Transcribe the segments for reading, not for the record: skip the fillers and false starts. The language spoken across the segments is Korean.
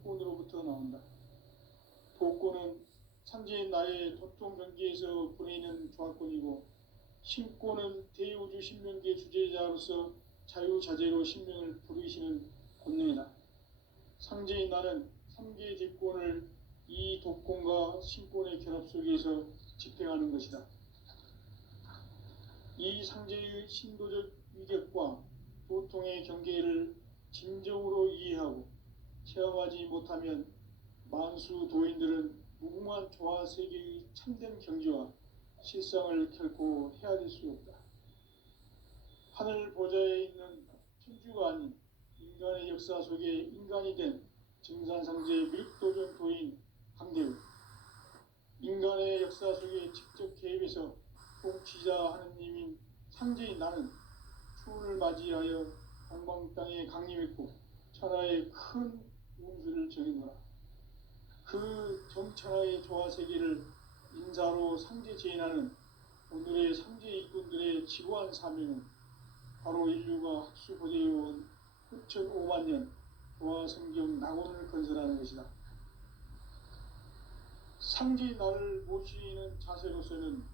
신권으로부터 나온다. 도권은 상제인 나의 도통 경계에서 보내는 조합권이고, 신권은 대우주 신명계 주제자로서 자유자재로 신명을 부르시는 권능이다. 상제인 나는 3개의 대권을 이 도권과 신권의 결합 속에서 집행하는 것이다. 이 상제의 신도적 위격과 도통의 경계를 진정으로 이해하고 체험하지 못하면 만수 도인들은 무궁한 조화 세계의 참된 경지와 실상을 결코 헤아릴 수 없다. 하늘 보좌에 있는 천주가 아닌 인간의 역사 속에 인간이 된 증산상제 미륵도전 도인 강대우, 인간의 역사 속에 직접 개입해서 통치자 하느님인 상제인 나는 추운을 맞이하여 동방 땅에 강림했고 천하의 큰 운수를 정해놓으라. 그 정천하의 조화세계를 인사로 상제 제인하는 오늘의 상제 일꾼들의 지고한 사명은 바로 인류가 학수고대해온 9,500만 년 조화성경 낙원을 건설하는 것이다. 상제인 나를 모시는 자세로서는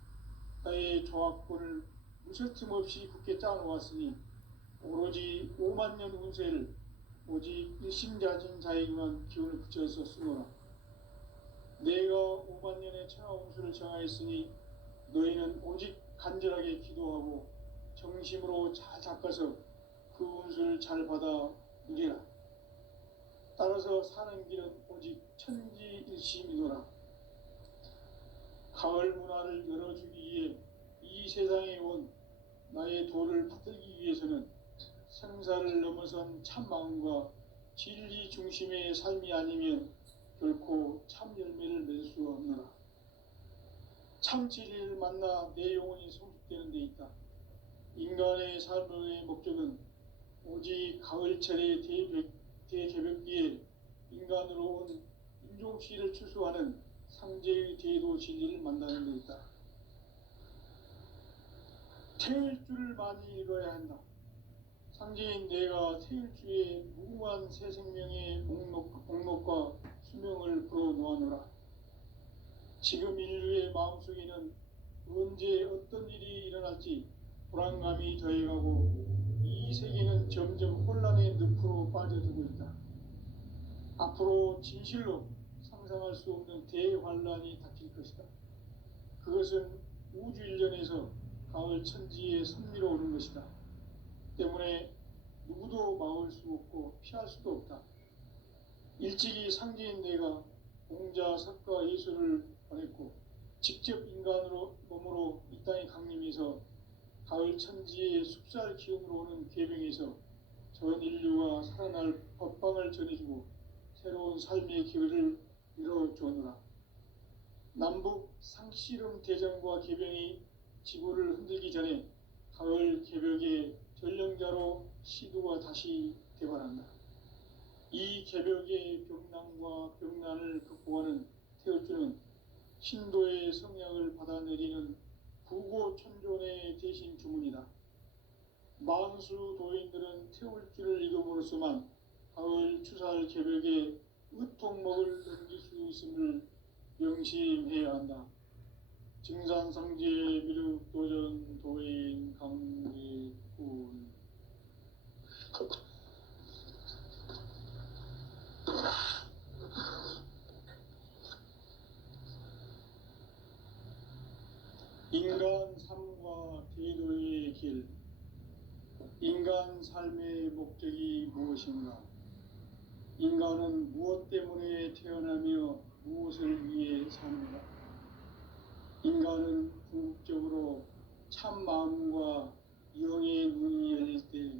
나의 조합권을 무설틈 없이 굳게 짜놓았으니 오로지 5만 년 운세를 오직 일심자진 자에게만 기운을 붙여서 쓰노라. 내가 5만 년의 천하 운수를 정하였으니 너희는 오직 간절하게 기도하고 정심으로 잘 닦아서 그 운수를 잘 받아 누리라. 따라서 사는 길은 오직 천지일심이노라. 가을 문화를 열어주기 위해 이 세상에 온 나의 도를 받들기 위해서는 생사를 넘어선 참마음과 진리 중심의 삶이 아니면 결코 참 열매를 맺을 수 없노라. 참 진리를 만나 내 영혼이 성숙되는 데 있다. 인간의 삶의 목적은 오직 가을철의 대개벽기에 인간으로 온 인종시를 추수하는 상제의 대도 진리를 만나는 데 있다. 태일주를 많이 읽어야 한다. 상제인 내가 태일주의 무궁한 새 생명의 목록과 수명을 불어놓아노라. 지금 인류의 마음속에는 언제 어떤 일이 일어날지 불안감이 더해가고 이 세계는 점점 혼란의 늪으로 빠져들고 있다. 앞으로 진실로 상상할 수 없는 대환란이 닥칠 것이다. 그것은 우주 일련에서 가을 천지에 선미로 오는 것이다. 때문에 누구도 막을 수 없고 피할 수도 없다. 일찍이 상제인 내가 공자, 석가, 예수를 보냈고 직접 인간으로 몸으로 이 땅에 강림해서 가을 천지의 숲살 기운으로 오는 계병에서 전 인류가 살아날 법방을 전해주고 새로운 삶의 기회를 이뤄주노라. 남북 상씨름 대전과 계병이 지구를 흔들기 전에 가을 개벽의 전령자로 시두가 다시 대발한다. 이 개벽의 병난과 병난을 극복하는 태울주는 신도의 성약을 받아내리는 구고천존의 대신 주문이다. 만수 도인들은 태울주를 읽음으로써만 가을 추살 개벽의 의통목을 넘길 수 있음을 명심해야 한다. 증산상제 미륵도전 도인 강대군. 인간 삶과 대도의 길. 인간 삶의 목적이 무엇인가? 인간은 무엇 때문에 태어나며 무엇을 위해 사는가? 인간은 궁극적으로 참 마음과 영의 문이 열릴 때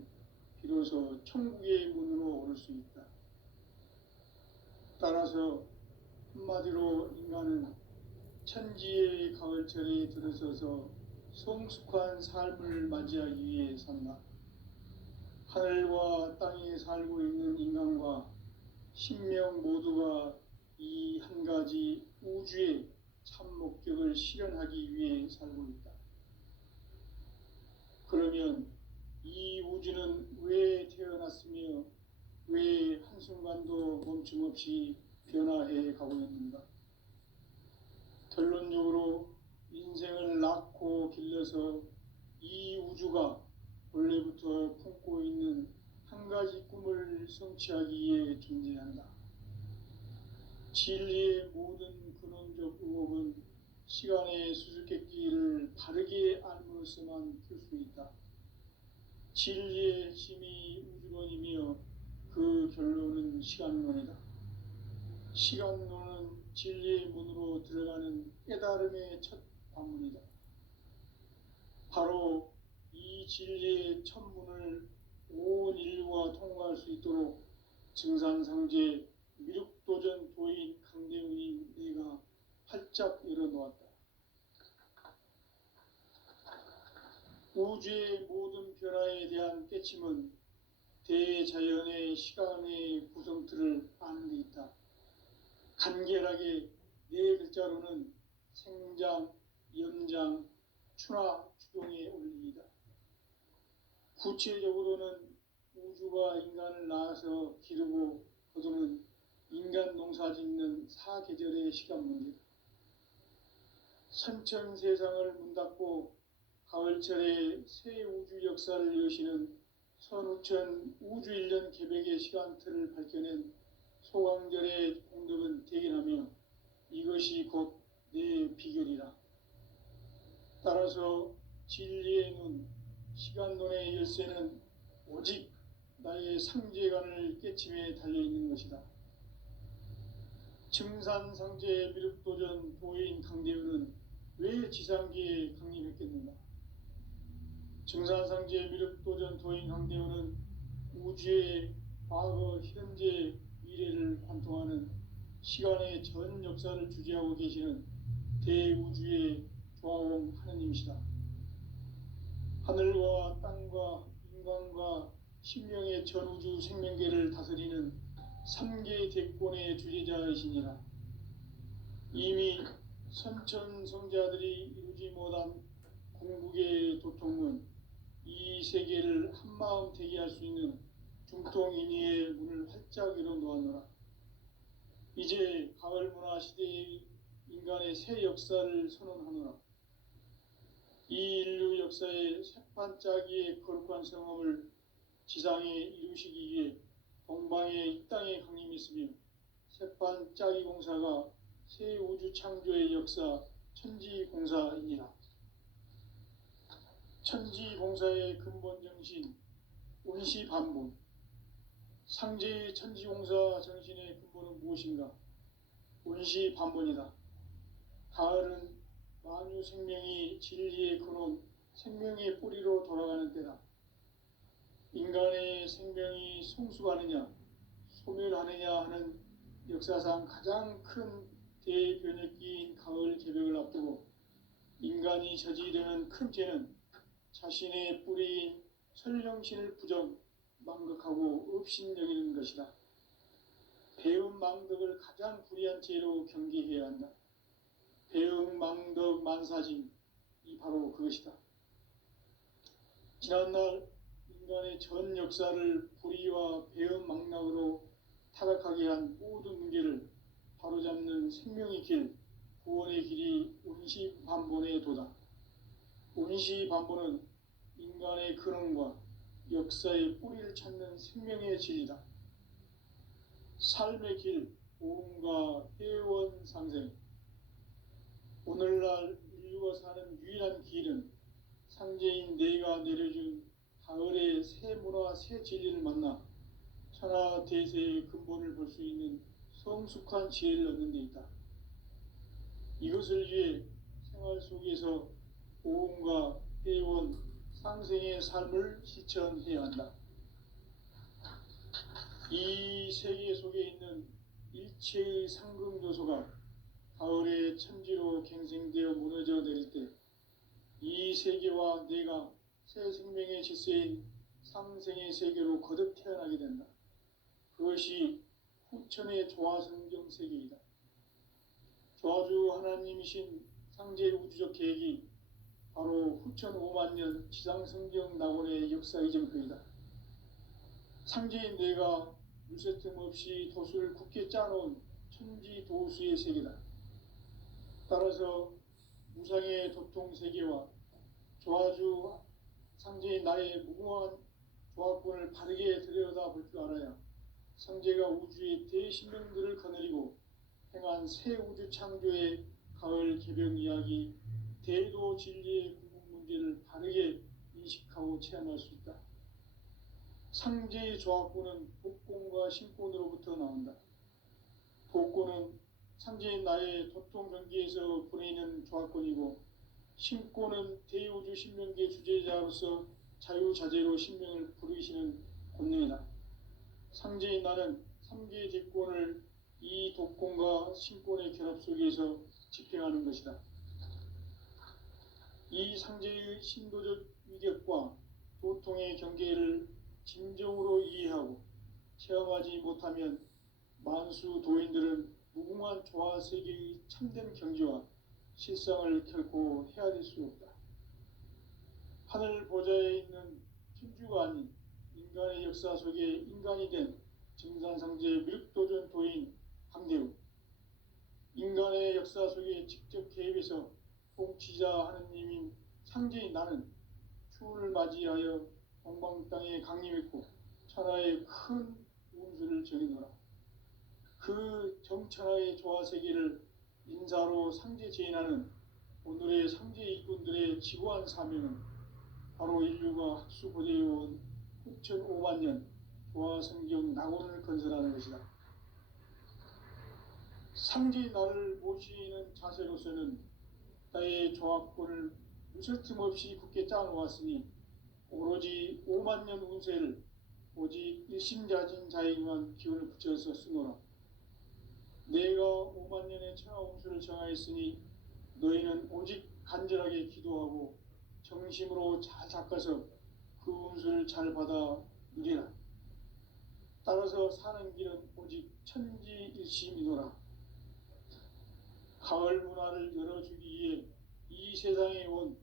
비로소 천국의 문으로 오를 수 있다. 따라서 한마디로 인간은 천지의 가을철에 들어서서 성숙한 삶을 맞이하기 위해 산다. 하늘과 땅에 살고 있는 인간과 신명 모두가 이 한 가지 우주의 참 목적을 실현하기 위해 살고 있다. 그러면 이 우주는 왜 태어났으며 왜 한순간도 멈춤없이 변화해 가고 있는가? 결론적으로 인생을 낳고 길러서 이 우주가 원래부터 품고 있는 한 가지 꿈을 성취하기 위해 존재한다. 진리의 모든 근원적 의혹은 시간의 수수께끼를 바르게 알므로서만 풀 수 있다. 진리의 핵심이 우주론이며 그 결론은 시간론이다. 시간론은 진리의 문으로 들어가는 깨달음의 첫 관문이다. 바로 이 진리의 첫 문을 온 인류가 통과할 수 있도록 증산상제 미륵도전 도인 강대훈인 내가 활짝 열어놓았다. 우주의 모든 변화에 대한 깨침은 대자연의 시간의 구성틀을 아는 데 있다. 간결하게 네 글자로는 생장, 연장, 추나 추동의 원리이다. 구체적으로는 우주가 인간을 낳아서 기르고 거두는 인간 농사 짓는 사계절의 시간 문제다. 선천 세상을 문 닫고 가을철에 새 우주 역사를 여시는 선우천 우주일년 개백의 시간틀을 밝혀낸 소강절의 공덕은 대견하며 이것이 곧 내 비결이라. 따라서 진리의 눈, 시간론의 열쇠는 오직 나의 상제관을 깨침에 달려있는 것이다. 증산상제 미륵도전 도인 강대훈은 왜 지상기에 강림했겠는가? 증산상제 미륵도전 도인 강대훈은 우주의 과거, 현재, 미래를 관통하는 시간의 전 역사를 주재하고 계시는 대우주의 조화원 하느님이시다. 하늘과 땅과 인간과 신명의 전우주 생명계를 다스리는 3개 대권의 주재자이시니라. 이미 선천성자들이 이루지 못한 궁극의 도통문, 이 세계를 한마음 되게 할 수 있는 중통인의의 문을 활짝 열어놓았노라. 이제 가을 문화 시대의 인간의 새 역사를 선언하노라. 이 인류 역사의 새판짜기의 거룩한 성험을 지상에 이루시기 위해 동방의 이 땅에 강림했으며 새판짜기 공사가 새 우주 창조의 역사 천지공사이니라. 천지공사의 근본 정신 운시반본. 상제의 천지공사 정신의 근본은 무엇인가? 운시반본이다. 가을은 만유 생명이 진리의 근원, 생명의 뿌리로 돌아가는 때다. 인간의 생명이 성숙하느냐, 소멸하느냐 하는 역사상 가장 큰 대변혁기인 가을 개벽을 앞두고 인간이 저지르는 큰 죄는 자신의 뿌리인 설령신을 부정, 망극하고 업신여기는 것이다. 배음 망덕을 가장 불의한 죄로 경계해야 한다. 배음 망덕 만사짐, 이 바로 그것이다. 지난날 인간의 전 역사를 불의와 배음 망락으로 타락하게 한 모든 문제를 바로잡는 생명의 길, 구원의 길이 운시반본의 도다. 운시반본은 인간의 근원과 역사의 뿌리를 찾는 생명의 진리다. 삶의 길, 보험과 회원 상생. 오늘날 인류가 사는 유일한 길은 상제인 내가 내려준 가을의 새 문화, 새 진리를 만나 천하 대세의 근본을 볼 수 있는 성숙한 지혜를 얻는 데 있다. 이것을 위해 생활 속에서 보험과 회원, 상생의 삶을 실천해야 한다. 이 세계 속에 있는 일체의 상금 요소가 가을의 천지로 갱생되어 무너져 내릴 때 이 세계와 내가 새 생명의 질서인 상생의 세계로 거듭 태어나게 된다. 그것이 후천의 조화성경 세계이다. 조화주 하나님이신 상제 우주적 계획이 바로 후천 5만 년 지상성경 낙원의 역사 이정표이다. 상제인 내가 물새틈 없이 도수를 굳게 짜놓은 천지도수의 세계다. 따라서 무상의 도통 세계와 조화주 상제인 나의 무궁한 조합권을 바르게 들여다볼 줄 알아야 성제가 우주의 대신명들을 거느리고 행한 새 우주 창조의 가을 개병 이야기, 대도 진리의 궁극 문제를 바르게 인식하고 체험할 수 있다. 상제의 조합권은 복권과 신권으로부터 나온다. 복권은 상제인 나의 도통 경계에서 보내는 조합권이고, 신권은 대우주 신명계 주제자로서 자유자재로 신명을 부르시는 권능이다. 상제인 나는 3개의 대권을 이 독권과 신권의 결합 속에서 집행하는 것이다. 이 상제의 신도적 위격과 도통의 경계를 진정으로 이해하고 체험하지 못하면 만수 도인들은 무궁한 조화 세계의 참된 경지와 실상을 결코 헤아릴 수 없다. 하늘 보좌에 있는 천주가 아닌 인간의 역사 속에 인간이 된 증산상제 미륵도전 도인 강대우, 인간의 역사 속에 직접 개입해서 통치자 하느님인 상제인 나는 추운을 맞이하여 동방 땅에 강림했고 천하의 큰 운수를 정해노라. 그 정천하의 조화세계를 인사로 상제 제인하는 오늘의 상제 일꾼들의 지구한 사명은 바로 인류가 학수고대해온 6,500만 년 조화성경 낙원을 건설하는 것이다. 상제의 나를 모시는 자세로서는 나의 조합권을 무설틈 없이 굳게 짜놓았으니 오로지 5만 년 운세를 오직 일심자진 자에게만 기운을 붙여서 쓰노라. 내가 5만 년의 천하 운수를 정하였으니 너희는 오직 간절하게 기도하고 정심으로 잘 닦아서 그 운수를 잘 받아 누리라. 따라서 사는 길은 오직 천지일심이노라. 가을 문화를 열어주기 위해 이 세상에 온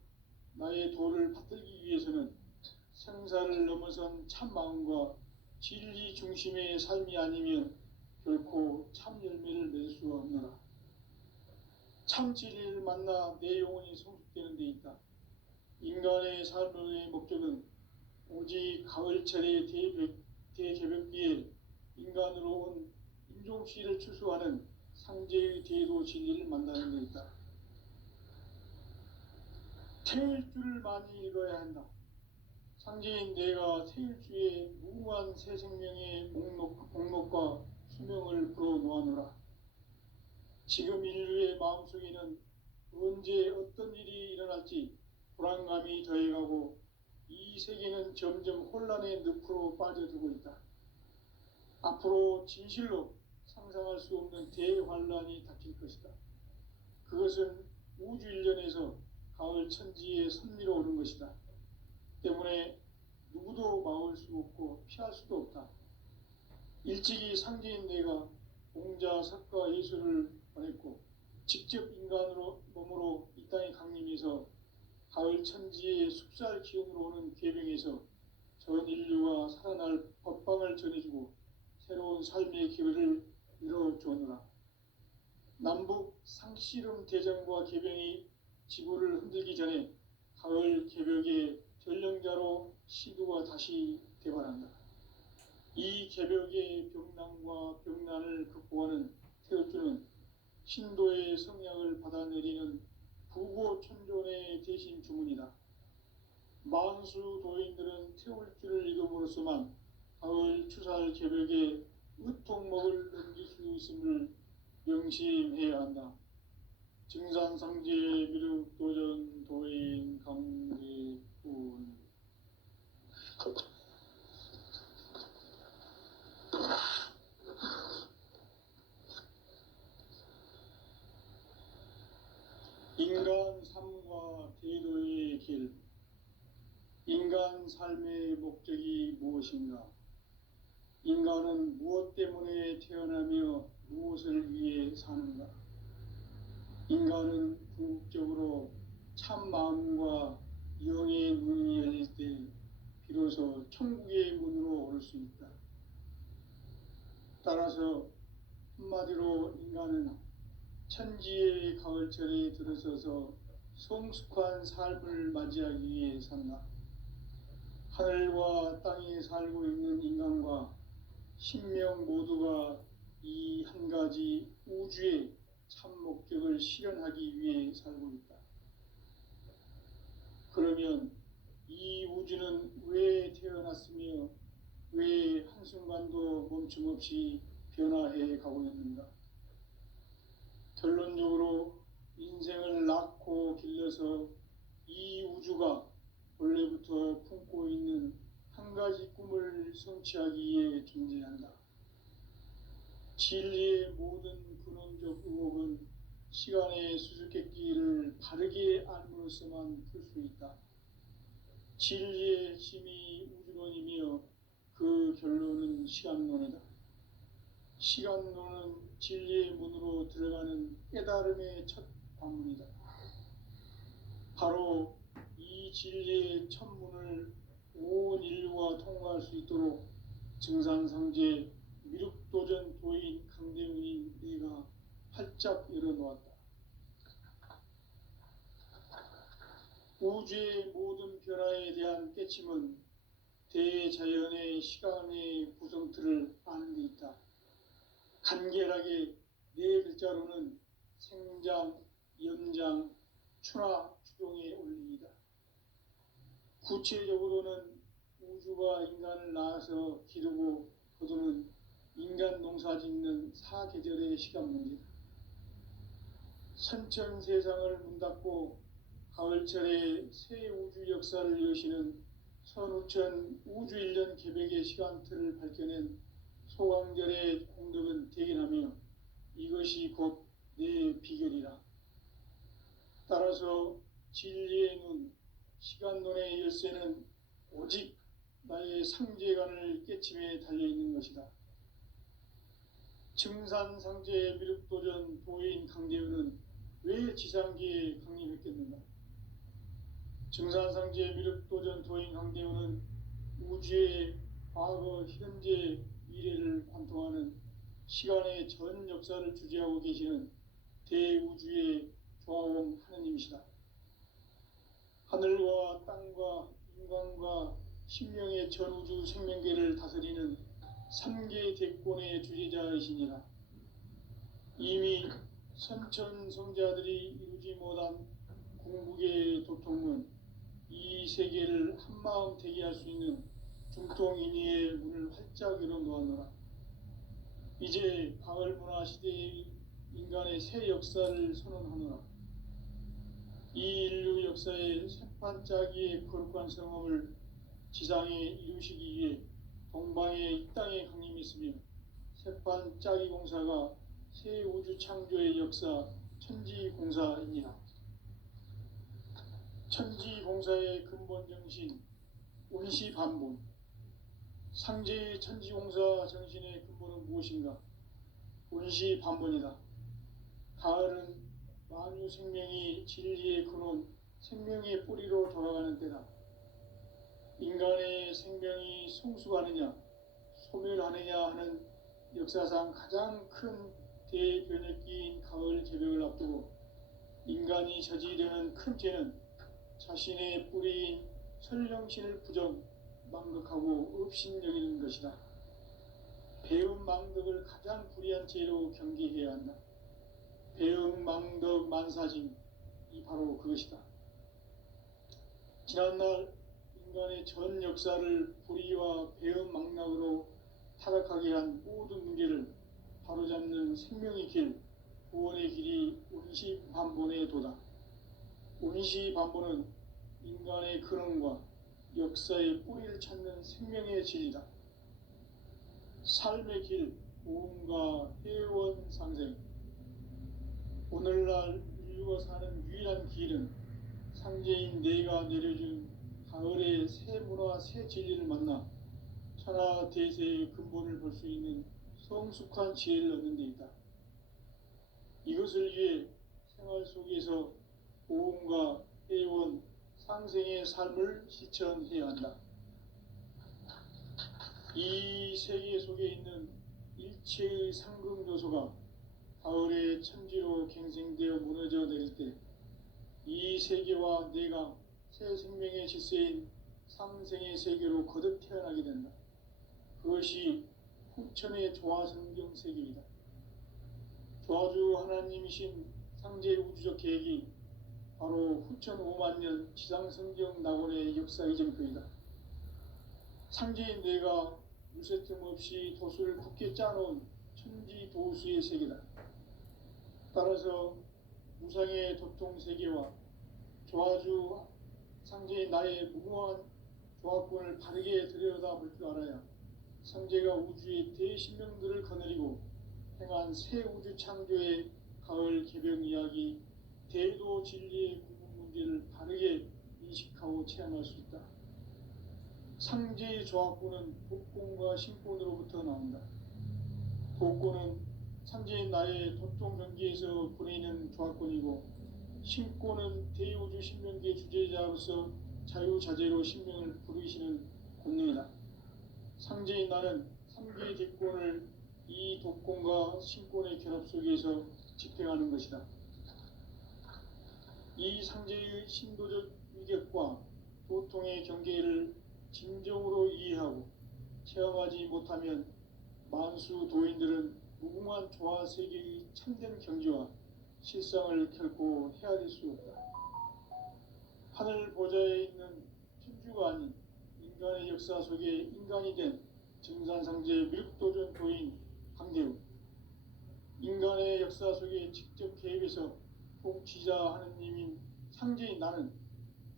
나의 도를 받들기 위해서는 생사를 넘어선 참 마음과 진리 중심의 삶이 아니면 결코 참 열매를 맺을 수 없노라. 참 진리를 만나 내 영혼이 성숙되는 데 있다. 인간의 삶의 목적은 오직 가을철의 대개벽기에 인간으로 온 인종씨를 추수하는 상제의 대도 진리를 만나는 데 있다. 태일주를 많이 읽어야 한다. 상제인 내가 태일주의 무궁한 새 생명의 목록과 수명을 불어놓아노라. 지금 인류의 마음속에는 언제 어떤 일이 일어날지 불안감이 더해가고 이 세계는 점점 혼란의 늪으로 빠져들고 있다. 앞으로 진실로 상상할 수 없는 대환란이 닥칠 것이다. 그것은 우주 일련에서 가을 천지의 선미로 오는 것이다. 때문에 누구도 막을 수 없고 피할 수도 없다. 일찍이 상제인 내가 공자, 석가, 예수를 보냈고 직접 인간으로 몸으로 이 땅에 강림해서 가을 천지의 숲살 기운으로 오는 계병에서 전 인류가 살아날 법방을 전해주고 새로운 삶의 기회를 이뤄주느라. 남북 상씨름 대전과 계병이 지구를 흔들기 전에 가을 개벽의 전령자로 시두가 다시 대발한다. 이 개벽의 병난과 병난을 극복하는 태울주는 신도의 성약을 받아내리는 부고천존의 대신 주문이다. 만수 도인들은 태울주를 읽음으로써만 가을 추살 개벽의 의통목을 넘길 수 있음을 명심해야 한다. 증산상제 미륵도전 도인 강대훈. 인간 삶과 대도의 길. 인간 삶의 목적이 무엇인가? 인간은 무엇 때문에 태어나며 무엇을 위해 사는가? 인간은 궁극적으로 참 마음과 영의 문이 열릴 때 비로소 천국의 문으로 오를 수 있다. 따라서 한마디로 인간은 천지의 가을철에 들어서서 성숙한 삶을 맞이하기 위해 산다. 하늘과 땅에 살고 있는 인간과 신명 모두가 이 한 가지 우주의 참 목적을 실현하기 위해 살고 있다. 그러면 이 우주는 왜 태어났으며 왜 한순간도 멈춤없이 변화해 가고 있는가? 결론적으로 인생을 낳고 길러서 이 우주가 원래부터 품고 있는 한 가지 꿈을 성취하기 위해 존재한다. 진리의 모든 근원적 의혹은 시간의 수수께끼를 바르게 알므로써만 풀 수 있다. 진리의 핵심이 우주론이며 그 결론은 시간론이다. 시간론은 진리의 문으로 들어가는 깨달음의 첫 관문이다. 바로 이 진리의 첫 문을 온 인류가 통과할 수 있도록 증산상제 미륵도전 도인 강대문인 내가 활짝 열어놓았다. 우주의 모든 변화에 대한 깨침은 대자연의 시간의 구성틀을 아는 데 있다. 간결하게 네 글자로는 생장, 연장, 추나 추동의 원리이다. 구체적으로는 우주가 인간을 낳아서 기르고 거두는 인간 농사 짓는 사계절의 시간 문제다. 선천 세상을 문 닫고 가을철에 새 우주 역사를 여시는 선우천 우주 1년 계백의 시간틀을 밝혀낸 소강절의 공덕은 대견하며 이것이 곧 내 비결이라. 따라서 진리의 눈, 시간론의 열쇠는 오직 나의 상제관을 깨침에 달려있는 것이다. 증산상제 미륵도전 도인 강대우는 왜 지상기에 강림했겠는가? 증산상제 미륵도전 도인 강대우는 우주의 과거, 현재, 미래를 관통하는 시간의 전 역사를 주재하고 계시는 대우주의 조화원 하느님이시다. 하늘과 땅과 인간과 신명의 전우주 생명계를 다스리는 3개 대권의 주재자이시니라. 이미 선천성자들이 이루지 못한 궁극의 도통은 이 세계를 한마음 되게 할 수 있는 중통인의의 문을 활짝 열어놓았노라. 이제 가을문화 시대의 인간의 새 역사를 선언하노라. 이 인류 역사의 새판짜기의 거룩한 성험을 지상에 이루시기 위해 동방의 이 땅에 강림했으며 새판짜기 공사가 새 우주 창조의 역사 천지공사입니다. 천지공사의 근본 정신 운시반본. 상제의 천지공사 정신의 근본은 무엇인가? 운시반본이다. 가을은 만유 생명이 진리의 근원, 생명의 뿌리로 돌아가는 때다. 인간의 생명이 성숙하느냐, 소멸하느냐 하는 역사상 가장 큰 대변혁기인 가을 개벽을 앞두고 인간이 저지르는 큰 죄는 자신의 뿌리인 설령신을 부정, 망덕하고 업신여기는 것이다. 배움 망덕을 가장 불의한 죄로 경계해야 한다. 배움 망덕 만사짐, 이 바로 그것이다. 지난날 인간의 전 역사를 불의와 배움 망락으로 타락하게 한 모든 문제를 바로잡는 생명의 길, 구원의 길이 운시반본의 도다. 운시반본은 인간의 근원과 역사의 뿌리를 찾는 생명의 진리다. 삶의 길, 오음과 회원 상생. 오늘날 인류가 사는 유일한 길은 상제인 내가 내려준 가을의 새 문화, 새 진리를 만나 천하 대세의 근본을 볼 수 있는 성숙한 지혜를 얻는 데 있다. 이것을 위해 생활 속에서 오음과 회원, 상생의 삶을 실천해야 한다. 이 세계 속에 있는 일체의 상금조소가 가을의 천지로 갱생되어 무너져 내릴 때 이 세계와 내가 새 생명의 질서인 상생의 세계로 거듭 태어나게 된다. 그것이 후천의 조화성경 세계이다. 조화주 하나님이신 상제의 우주적 계획이 바로 후천 5만 년 지상성경 낙원의 역사 이전표이다. 상제인 내가 무쇠틈 없이 도수를 굳게 짜놓은 천지 도수의 세계다. 따라서 무상의 도통 세계와 조화주 상제의 나의 무모한 조합권을 바르게 들여다볼 줄 알아야 상제가 우주의 대신명들을 거느리고 행한 새 우주 창조의 가을 개벽 이야기, 대도 진리의 구분 문제를 바르게 인식하고 체험할 수 있다. 상제의 조합권은 복권과 신권으로부터 나온다. 복권은 상제인 나의 도통 경계에서 보내는 조합권이고, 신권은 대우주 신명계 주제자로서 자유자재로 신명을 부르시는 권능이다. 상제인 나는 3개의 대권을 이 독권과 신권의 결합 속에서 집행하는 것이다. 이 상제의 신도적 위격과 도통의 경계를 진정으로 이해하고 체험하지 못하면 만수 도인들은 무궁한 조화 세계의 참된 경지와 실상을 결코 헤아릴 수 없다. 하늘 보좌에 있는 천주가 아닌 인간의 역사 속에 인간이 된 증산상제의 밀도전 도인 강대우, 인간의 역사 속에 직접 개입해서 통치자 하느님인 상제인 나는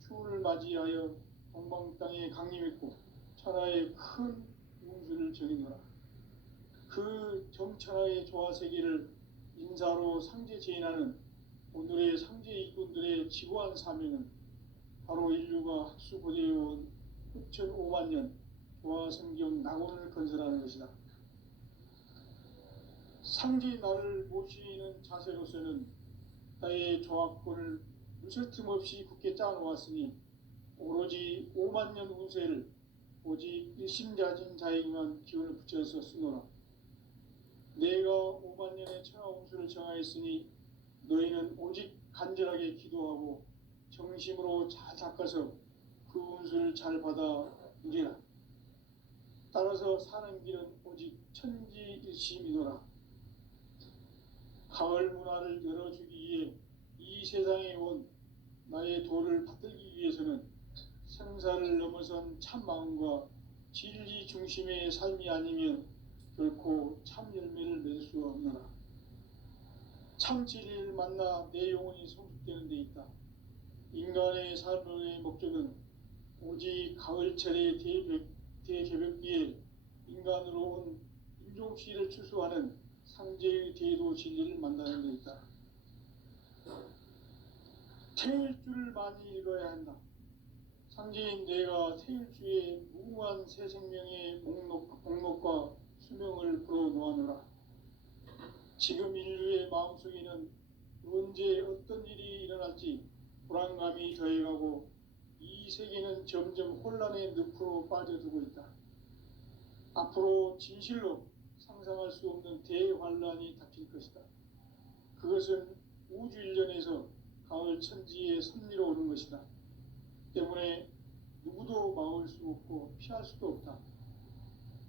추운을 맞이하여 동방 땅에 강림했고 천하의 큰 운수를 정의노라. 그 정천하의 조화세계를 인사로 상제 제인하는 오늘의 상제 일꾼들의 지고한 사명은 바로 인류가 학수고대해온 후천 5만 년 조화성경 낙원을 건설하는 것이다. 상제 나를 모시는 자세로서는 나의 조합권을 무쇠 틈 없이 굳게 짜놓았으니 오로지 5만 년 운세를 오직 일심자진 자에게만 기운을 붙여서 쓰노라. 내가 5만 년의 천하 운수를 정하였으니 너희는 오직 간절하게 기도하고 정심으로 잘 닦아서 그 운수를 잘 받아 누리라. 따라서 사는 길은 오직 천지일심이노라. 가을 문화를 열어주기 위해 이 세상에 온 나의 도를 받들기 위해서는 생사를 넘어선 참마음과 진리 중심의 삶이 아니면 결코 참 열매를 맺을 수 없노라. 참 진리를 만나 내 영혼이 성숙되는 데 있다. 인간의 삶의 목적은 오직 가을철의 대개벽기에 인간으로 온 인종시를 추수하는 상제의 대도 진리를 만나는 데 있다. 태일주를 많이 읽어야 한다. 상제인 내가 태일주의 무궁한 새 생명의 목록과 수명을 불어놓아노라. 지금 인류의 마음속에는 언제 어떤 일이 일어날지 불안감이 더해가고 이 세계는 점점 혼란의 늪으로 빠져들고 있다. 앞으로 진실로 상상할 수 없는 대환란이 닥칠 것이다. 그것은 우주 일련에서 가을 천지의 섭리로 오는 것이다. 때문에 누구도 막을 수 없고 피할 수도 없다.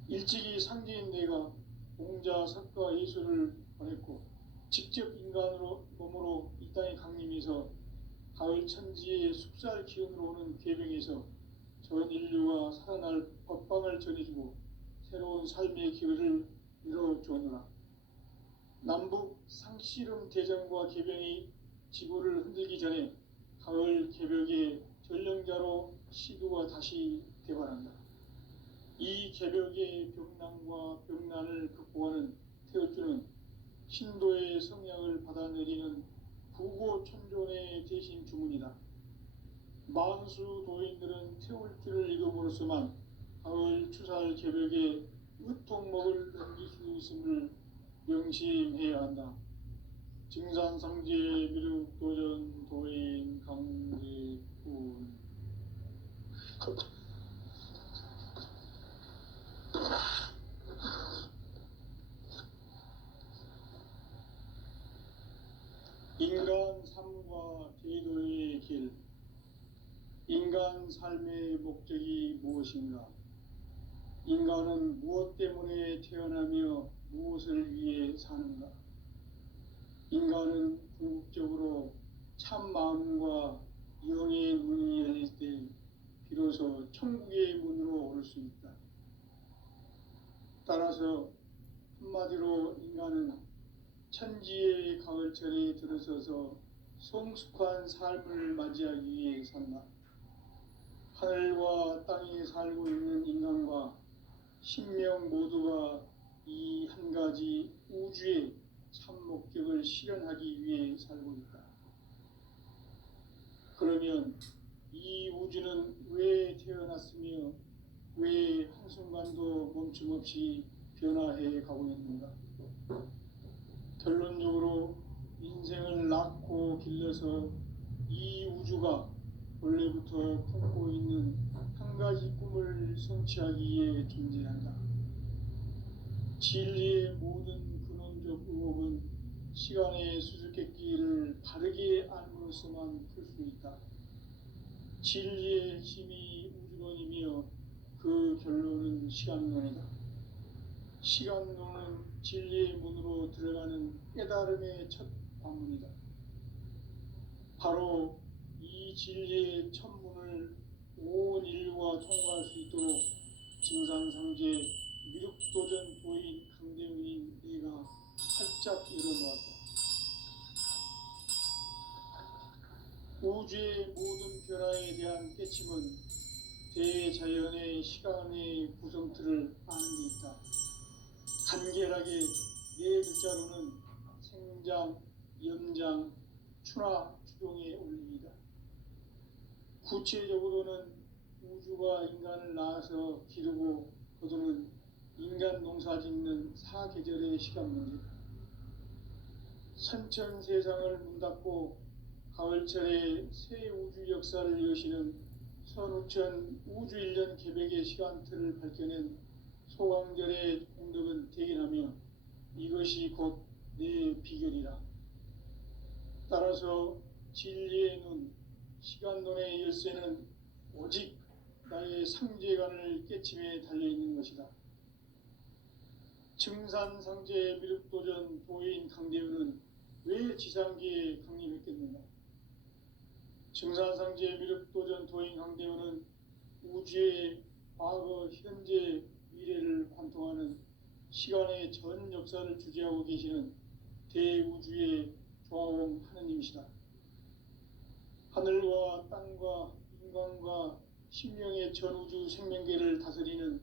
일찍이 상제인 내가 공자, 석가, 예수를 보냈고 직접 인간으로 몸으로 이 땅에 강림해서 가을 천지의 숲살 기운으로 오는 계명에서 전 인류가 살아날 법방을 전해주고 새로운 삶의 기회를 이뤄주었노라. 남북 상씨름 대전과 개병이 지구를 흔들기 전에 가을 개벽의 전령자로 시두가 다시 대발한다. 이 개벽의 병난과 병난을 극복하는 태어주는 신도의 성향을 받아내리는 부고천존의 대신 주문이다. 만수 도인들은 태울주를 읽음으로써만 가을 추살 개벽에 으통목을 넘길 수 있음을 명심해야 한다. 증산상제 미륵도전 도인 강제군 인간 삶과 제도의 길, 인간 삶의 목적이 무엇인가? 인간은 무엇 때문에 태어나며 무엇을 위해 사는가? 인간은 궁극적으로 참 마음과 영의 문이 열릴 때 비로소 천국의 문으로 오를 수 있다. 따라서 한마디로 인간은 천지의 가을철에 들어서서 성숙한 삶을 맞이하기 위해 산다. 하늘과 땅에 살고 있는 인간과 신명 모두가 이 한 가지 우주의 참 목적을 실현하기 위해 살고 있다. 그러면 이 우주는 왜 태어났으며 왜 한순간도 멈춤없이 변화해 가고 있는가? 결론적으로 인생을 낳고 길러서 이 우주가 원래부터 품고 있는 한 가지 꿈을 성취하기 위해 존재한다. 진리의 모든 근원적 의혹은 시간의 수수께끼를 바르게 알므로서만 풀 수 있다. 진리의 핵심이 우주론이며 그 결론은 시간론이다. 시간론은 진리의 문으로 들어가는 깨달음의 첫 관문이다. 바로 이 진리의 첫 문을 온 인류가 통과할 수 있도록 증산상제 미륵도전 도인 강대훈인 내가 활짝 열어놓았다. 우주의 모든 변화에 대한 깨침은 대자연의 시간의 구성틀을 아는 데 있다. 간결하게 네 글자로는 생장, 연장, 추나 추동의 원리이다. 구체적으로는 우주가 인간을 낳아서 기르고 거두는 인간 농사 짓는 사계절의 시간 문제다. 선천 세상을 문 닫고 가을철에 새 우주 역사를 여시는 선우천 우주 1년 계백의 시간틀을 밝혀낸 소강절의 공덕은 대견하며 이것이 곧 내 비결이라. 따라서 진리의 눈, 시간론의 열쇠는 오직 나의 상제관을 깨침에 달려있는 것이다. 증산상제 미륵도전 도인 강대훈은 왜 지상계에 강림했겠는가? 증산상제 미륵도전 도인 강대훈은 우주의 과거, 현재, 미래를 관통하는 시간의 전 역사를 주재하고 계시는 대우주의 조화원 하느님이시다. 하늘과 땅과 인간과 신명의 전우주 생명계를 다스리는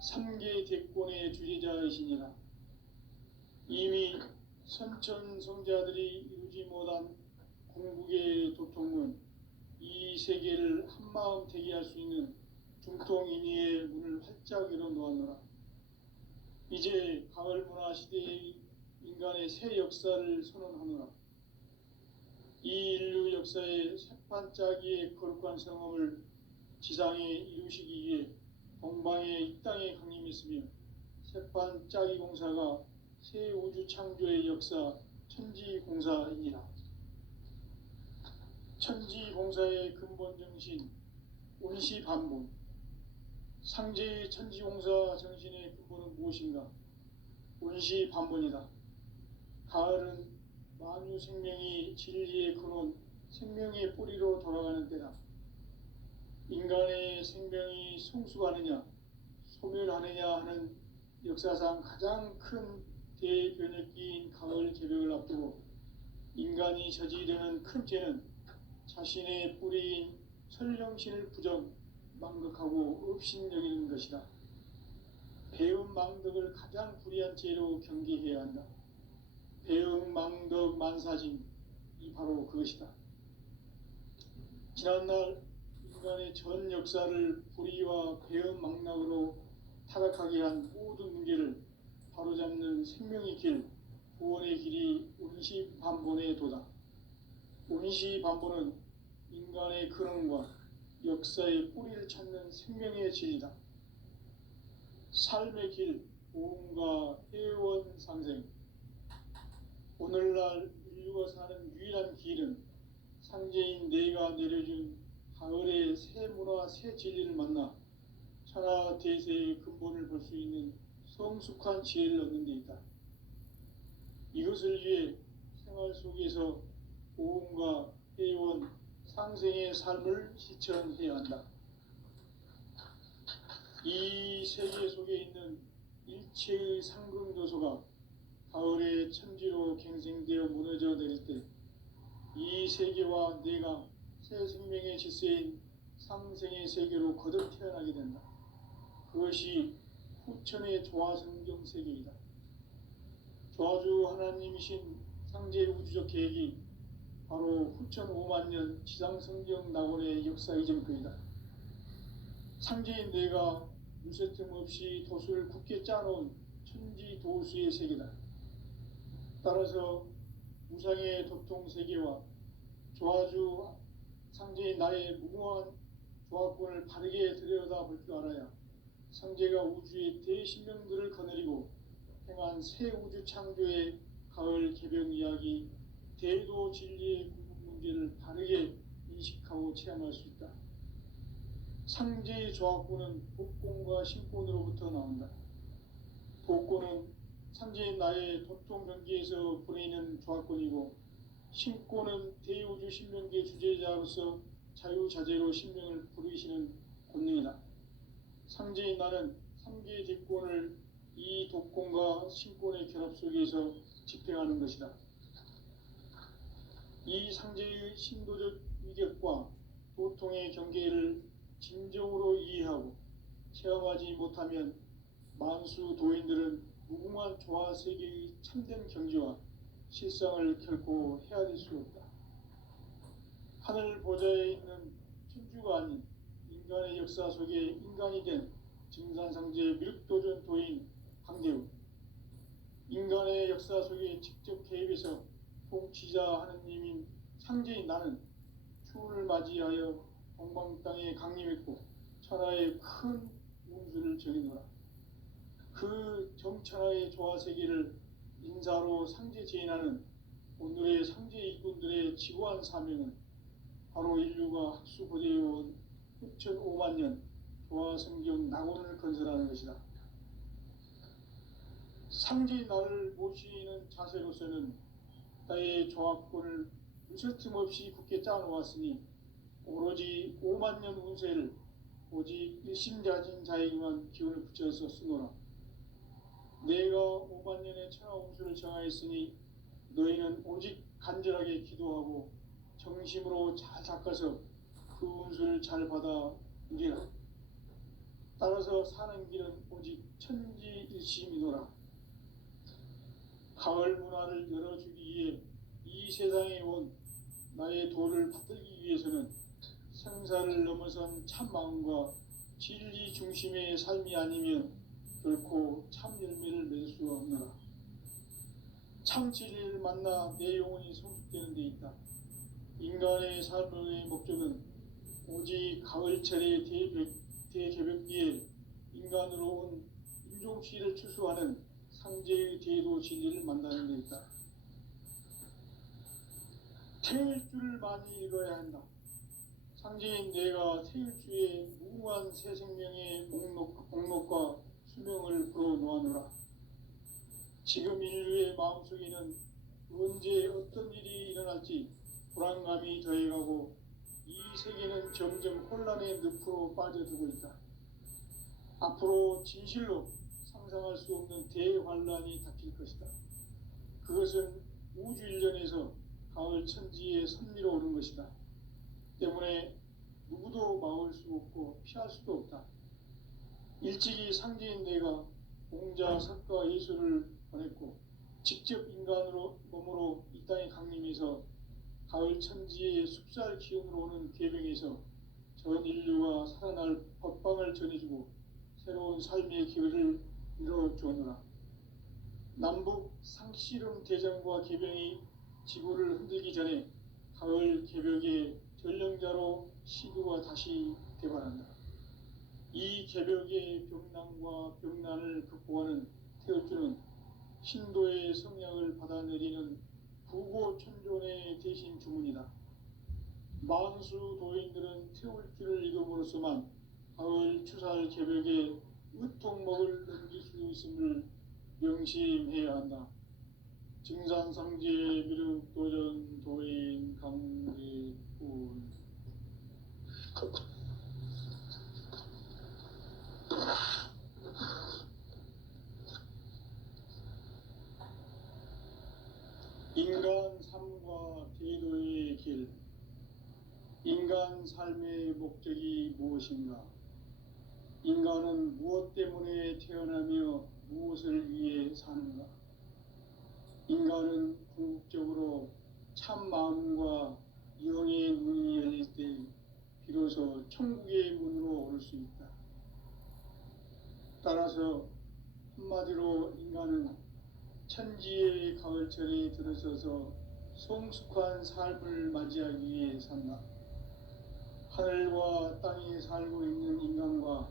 3계 대권의 주재자이시니라. 이미 선천성자들이 이루지 못한 궁극의 도통은 이 세계를 한마음 되게 할 수 있는 중통인의의 문을 활짝 열어놓았노라. 이제 가을 문화 시대의 인간의 새 역사를 선언하노라. 이 인류 역사의 새판짜기의 거룩한 성험을 지상에 이루시기 위해 동방의 이 땅에 강림했으며 새판짜기 공사가 새 우주 창조의 역사 천지공사이니라. 천지공사의 근본 정신 온시반본. 상제의 천지공사 정신의 근본은 무엇인가? 온시반본이다. 가을은 만유 생명이 진리의 근원, 생명의 뿌리로 돌아가는 때다. 인간의 생명이 성숙하느냐, 소멸하느냐 하는 역사상 가장 큰 대변혁기인 가을 개벽을 앞두고 인간이 저지르는 큰 죄는 자신의 뿌리인 설령신을 부정, 망덕하고 업신여기는 것이다. 배움 망덕을 가장 불의한 죄로 경계해야 한다. 배움 망덕 만사진, 이 바로 그것이다. 지난날 인간의 전 역사를 불의와 배움 망락으로 타락하게 한 모든 문제를 바로잡는 생명의 길, 구원의 길이 온시반본의 도다. 온시반본은 인간의 근원과 역사의 뿌리를 찾는 생명의 진리다. 삶의 길, 보험과 회원 상생. 오늘날 인류가 사는 유일한 길은 상제인 내가 내려준 가을의 새 문화, 새 진리를 만나 천하 대세의 근본을 볼 수 있는 성숙한 지혜를 얻는 데 있다. 이것을 위해 생활 속에서 고음과 회원, 상생의 삶을 실천해야 한다. 이 세계 속에 있는 일체의 상근교소가 가을의 천지로 갱생되어 무너져 내릴 때 이 세계와 내가 새 생명의 질서인 상생의 세계로 거듭 태어나게 된다. 그것이 후천의 조화성경 세계이다. 조화주 하나님이신 상제의 우주적 계획이 바로 후천 5만 년 지상성경 낙원의 역사 이전거이다. 상제인 내가 무쇠틈 없이 도수를 굳게 짜놓은 천지 도수의 세계다. 따라서 우상의 도통 세계와 조화주 상제인 나의 무궁한 조화권을 바르게 들여다볼 줄 알아야 상제가 우주의 대신명들을 거느리고 행한 새 우주 창조의 가을 개벽 이야기, 대도 진리의 궁극 문제를 바르게 인식하고 체험할 수 있다. 상제의 조화권은 복권과 신권으로부터 나온다. 복권은 상제인 나의 도통 경계에서 보내는 조화권이고, 신권은 대우주 신명계 주제자로서 자유자재로 신명을 부르시는 권능이다. 상제인 나는 3개의 대권을 이 독권과 신권의 결합 속에서 집행하는 것이다. 이 상제의 신도적 위격과 도통의 경계를 진정으로 이해하고 체험하지 못하면 만수 도인들은 무궁한 조화 세계의 참된 경지와 실상을 결코 헤아릴 수 없다. 하늘 보좌에 있는 천주가 아닌 인간의 역사 속에 인간이 된 증산상제 밀도전 도인 강대우, 인간의 역사 속에 직접 개입해서 통치자 하느님인 상제인 나는 추운을 맞이하여 동방 땅에 강림했고 천하의 큰 운수를 정해놓아 그 정천하의 조화 세계를 인사로 상제 제인하는 오늘의 상제 일꾼들의 지고한 사명은 바로 인류가 학수고대해온 후천 5만 년 조화 성경 낙원을 건설하는 것이다. 상제인 나를 모시는 자세로서는 나의 조화권을 무쇠틈 없이 굳게 짜놓았으니 오로지 5만 년 운세를 오직 일심자진 자에게만 기운을 붙여서 쓰노라. 내가 5만 년의 천하 운수를 정하였으니 너희는 오직 간절하게 기도하고 정심으로 잘 닦아서 그 운수를 잘 받아 누리라. 따라서 사는 길은 오직 천지일심이노라. 가을 문화를 열어주기 위해 이 세상에 온 나의 도를 받들기 위해서는 생사를 넘어선 참 마음과 진리 중심의 삶이 아니면 결코 참 열매를 맺을 수가 없노라. 참 진리를 만나 내 영혼이 성숙되는 데 있다. 인간의 삶의 목적은 오직 가을철의 대개벽기에 인간으로 온 인종시를 추수하는 상제의 대도 진리를 만나는 데 있다. 태일주를 많이 읽어야 한다. 상제인 내가 태일주의 무궁한 새 생명의 목록과 수명을 불어놓아노라. 지금 인류의 마음속에는 언제 어떤 일이 일어날지 불안감이 더해가고 이 세계는 점점 혼란의 늪으로 빠져들고 있다. 앞으로 진실로 상상할 수 없는 대환란이 닥칠 것이다. 그것은 우주 일련에서 가을 천지에 선미로 오는 것이다. 때문에 누구도 막을 수 없고 피할 수도 없다. 일찍이 상제인 내가 공자, 석가, 예수를 보냈고 직접 인간으로 몸으로 이 땅에 강림해서 가을 천지의 숲살 기운으로 오는 계명에서 전 인류가 살아날 법방을 전해주고 새로운 삶의 기회를 이뤄주었노라. 남북 상씨름 대전과 계병이 지구를 흔들기 전에 가을 개벽의 전령자로 시교가 다시 개발한다. 이 개벽의 병난과 병난을 극복하는 태울주는 신도의 성향을 받아내리는 부고천주 대신 주문이다. 만수 도인들은 태울 줄을 읽음으로써만 가을 추살 개벽에 으통먹을 넘길 수 있음을 명심해야 한다. 증산상제 미륵도전 도인 강대군. 인간 삶과 대도의 길. 인간 삶의 목적이 무엇인가? 인간은 무엇 때문에 태어나며 무엇을 위해 사는가? 인간은 궁극적으로 참 마음과 영의 문이 열릴 때 비로소 천국의 문으로 오를 수 있다. 따라서 한마디로 인간은 천지의 가을철에 들어서서 성숙한 삶을 맞이하기 위해 산다. 하늘과 땅에 살고 있는 인간과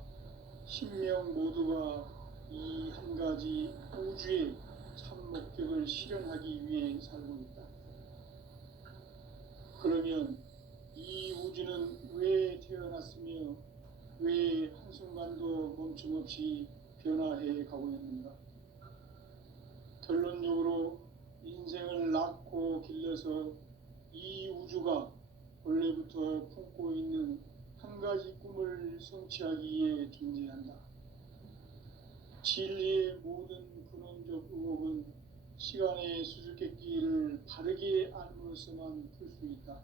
신명 모두가 이 한 가지 우주의 참 목적을 실현하기 위해 살고 있다. 그러면 이 우주는 왜 태어났으며 왜 한순간도 멈춤없이 변화해 가고 있는가? 결론적으로 인생을 낳고 길러서 이 우주가 원래부터 품고 있는 한 가지 꿈을 성취하기 위해 존재한다. 진리의 모든 근원적 의혹은 시간의 수수께끼를 바르게 알므로써만 풀 수 있다.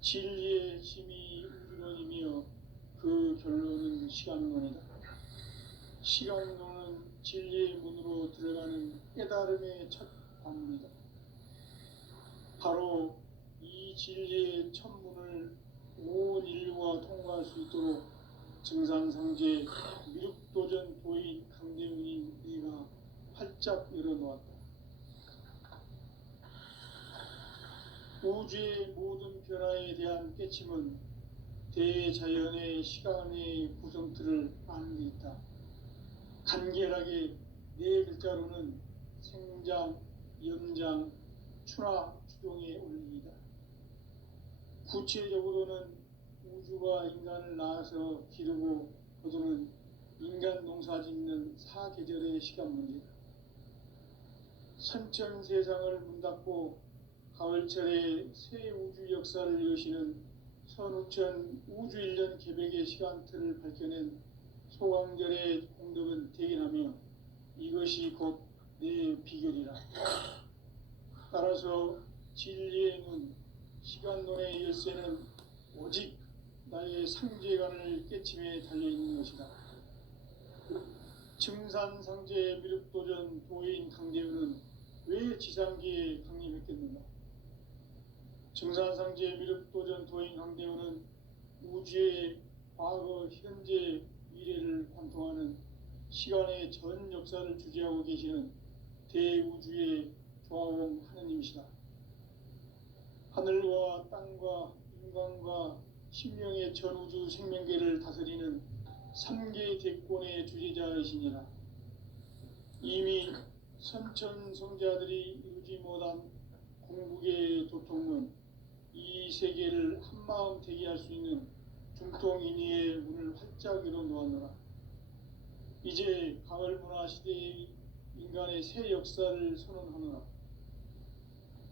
진리의 힘이 우주론이며 그 결론은 시간론이다. 시간론은 진리의 문으로 들어가는 깨달음의 첫 관문이다. 바로 이 진리의 첫 문을 온 인류가 통과할 수 있도록 증산상제 미륵도전 도인 강대훈인 네가 활짝 열어놓았다. 우주의 모든 변화에 대한 깨침은 대자연의 시간의 구성틀을 아는 데 있다. 간결하게 네 글자로는 생장, 연장, 추나 추동의 원리이다. 구체적으로는 우주가 인간을 낳아서 기르고 거두는 인간 농사 짓는 사계절의 시간 문제다. 선천 세상을 문닫고 가을철에 새 우주 역사를 여시는 선우천 우주일년 개벽의 시간틀을 밝혀낸 소강절의 공덕은 대견하며 이것이 곧 내 비결이라. 따라서 진리의 눈, 시간론의 열쇠는 오직 나의 상제관을 깨침에 달려있는 것이다. 증산상제 미륵도전 도인 강대훈은 왜 지상계에 강림했겠는가? 증산상제 미륵도전 도인 강대훈은 우주의 과거, 현재, 미래를 관통하는 시간의 전 역사를 주재하고 계시는 대우주의 조화원 하느님이시다. 하늘과 땅과 인간과 신명의 전우주 생명계를 다스리는 3계 대권의 주재자이시니라. 이미 선천성자들이 이루지 못한 궁극의 도통은 이 세계를 한마음 되게 할 수 있는 중통인의의 문을 활짝 열어놓았노라. 이제 가을 문화 시대의 인간의 새 역사를 선언하노라.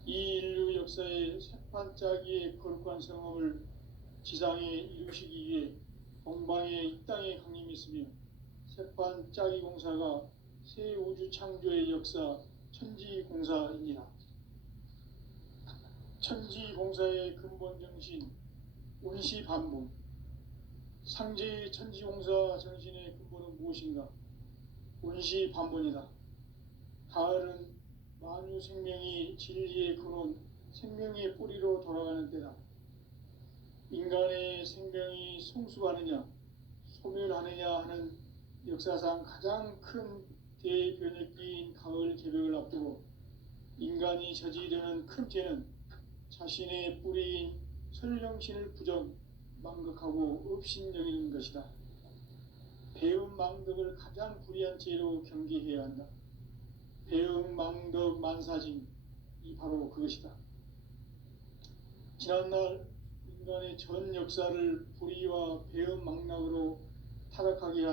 이 인류 역사의 새판짜기의 거룩한 성업을 지상에 이루시기 위해 동방의 이 땅에 강림했으며 새판짜기 공사가 새 우주 창조의 역사 천지공사이니라. 천지공사의 근본 정신 운시반복. 상제의 천지공사 정신의 근본은 무엇인가? 운시반본이다. 가을은 만유 생명이 진리의 근원, 생명의 뿌리로 돌아가는 때다. 인간의 생명이 성숙하느냐, 소멸하느냐 하는 역사상 가장 큰 대변혁기인 가을 개벽을 앞두고 인간이 저지르는 큰 죄는 자신의 뿌리인 설령신을 부정, 망극하고 업신여기는 것이다. 배움 망덕을 가장 불의한 죄로 경계해야 한다. 배움 망덕 만사징, 이 바로 그것이다. 지난날 인간의 전 역사를 불의와 배은망락으로 타락하게 한